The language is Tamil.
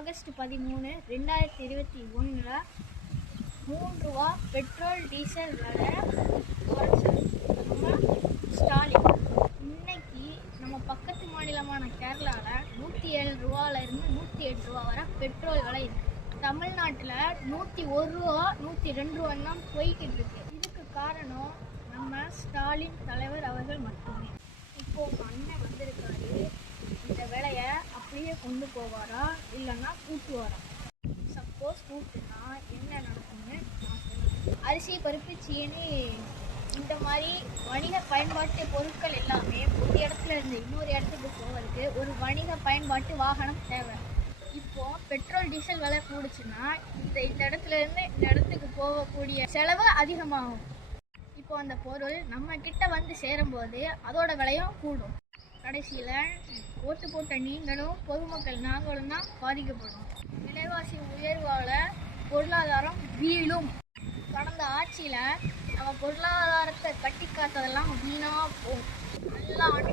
ஆகஸ்ட் 13, 2021 ரூபா பெட்ரோல் டீசல் விலை குறைச்சது நம்ம ஸ்டாலின். இன்னைக்கு நம்ம பக்கத்து மாநிலமான கேரளாவில் 107 ரூபாயிலிருந்து 108 ரூபா வரை பெட்ரோல் விலை இருக்கு. தமிழ்நாட்டில் 101 ரூபா 102 ரூபான்னு தான் போய்கிட்டு இருக்கு. இதுக்கு காரணம் நம்ம ஸ்டாலின் தலைவர் அவர்கள் மட்டுமே. இப்போ அண்ணன் வந்திருக்காரு, இந்த விலையை அப்படியே கொண்டு போவாரா இல்லைன்னா கூட்டுவாரா? சப்போஸ் கூட்டுனா என்ன நடக்கும்னு நான் சொல்லுவேன். அரிசி, பருப்பு, சீனி இந்த மாதிரி வணிக பயன்பாட்டு பொருட்கள் எல்லாமே ஒரு இடத்துல இருந்து இன்னொரு இடத்துக்கு போவதுக்கு ஒரு வணிக பயன்பாட்டு வாகனம் தேவை. இப்போ பெட்ரோல் டீசல் விலை கூடுச்சுன்னா இந்த இடத்துல இருந்து இந்த இடத்துக்கு போகக்கூடிய செலவு அதிகமாகும். இப்போ அந்த பொருள் நம்ம கிட்ட வந்து சேரும்போது அதோட விலையும் கூடும். கடைசியில் ஓட்டு போட்ட நீங்களும் பொதுமக்கள் நாங்களும் தான் பாதிக்கப்படும். விலைவாசி உயர்வால் பொருளாதாரம் வீழும். கடந்த ஆட்சியில் நம்ம பொருளாதாரத்தை கட்டி காத்ததெல்லாம் வீணாக போகும். நல்லா ஆண்டு